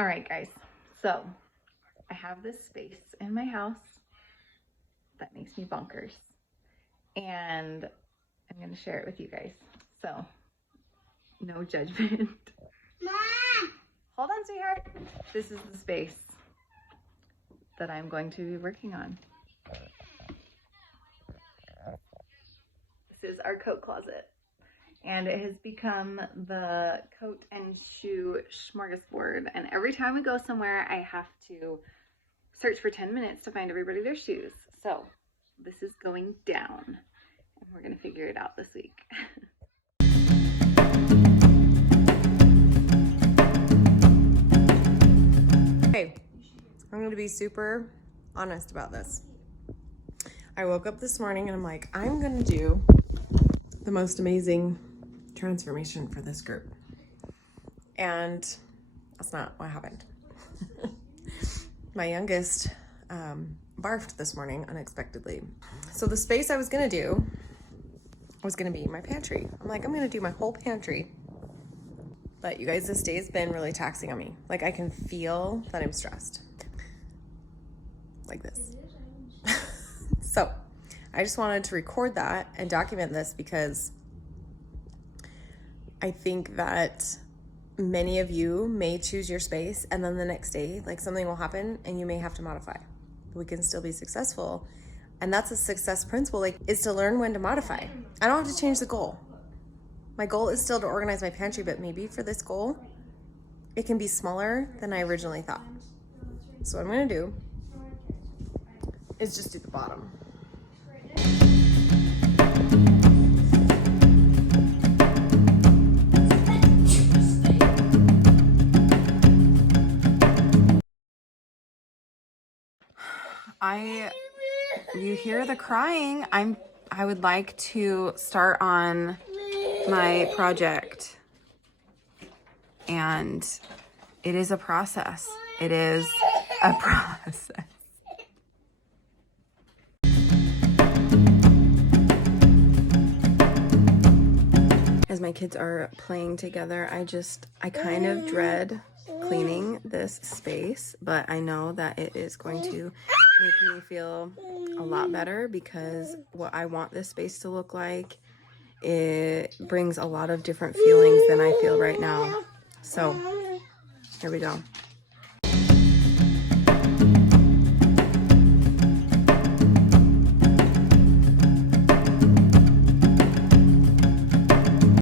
All right, guys. So I have this space in my house that makes me bonkers, and I'm going to share it with you guys. So no judgment. Mom! Hold on, sweetheart. This is the space that I'm going to be working on. This is our coat closet, and it has become the coat and shoe smorgasbord. And every time we go somewhere, I have to search for 10 minutes to find everybody their shoes. So this is going down, and we're gonna figure it out this week. Okay, I'm gonna be super honest about this. I woke up this morning and I'm like, I'm gonna do the most amazing transformation for this group. And that's not what happened. My youngest barfed this morning unexpectedly. So the space I was gonna do was gonna be my pantry. I'm like, I'm gonna do my whole pantry. But you guys, this day has been really taxing on me. Like, I can feel that I'm stressed. Like this. So I just wanted to record that and document this because I think that many of you may choose your space and then the next day, like, something will happen and you may have to modify. We can still be successful. And that's a success principle, like, is to learn when to modify. I don't have to change the goal. My goal is still to organize my pantry, but maybe for this goal, it can be smaller than I originally thought. So what I'm gonna do is just do the bottom. You hear the crying. I would like to start on my project. And it is a process. It is a process. As my kids are playing together, I kind of dread cleaning this space, but I know that it is going to make me feel a lot better because what I want this space to look like, it brings a lot of different feelings than I feel right now. So here we go.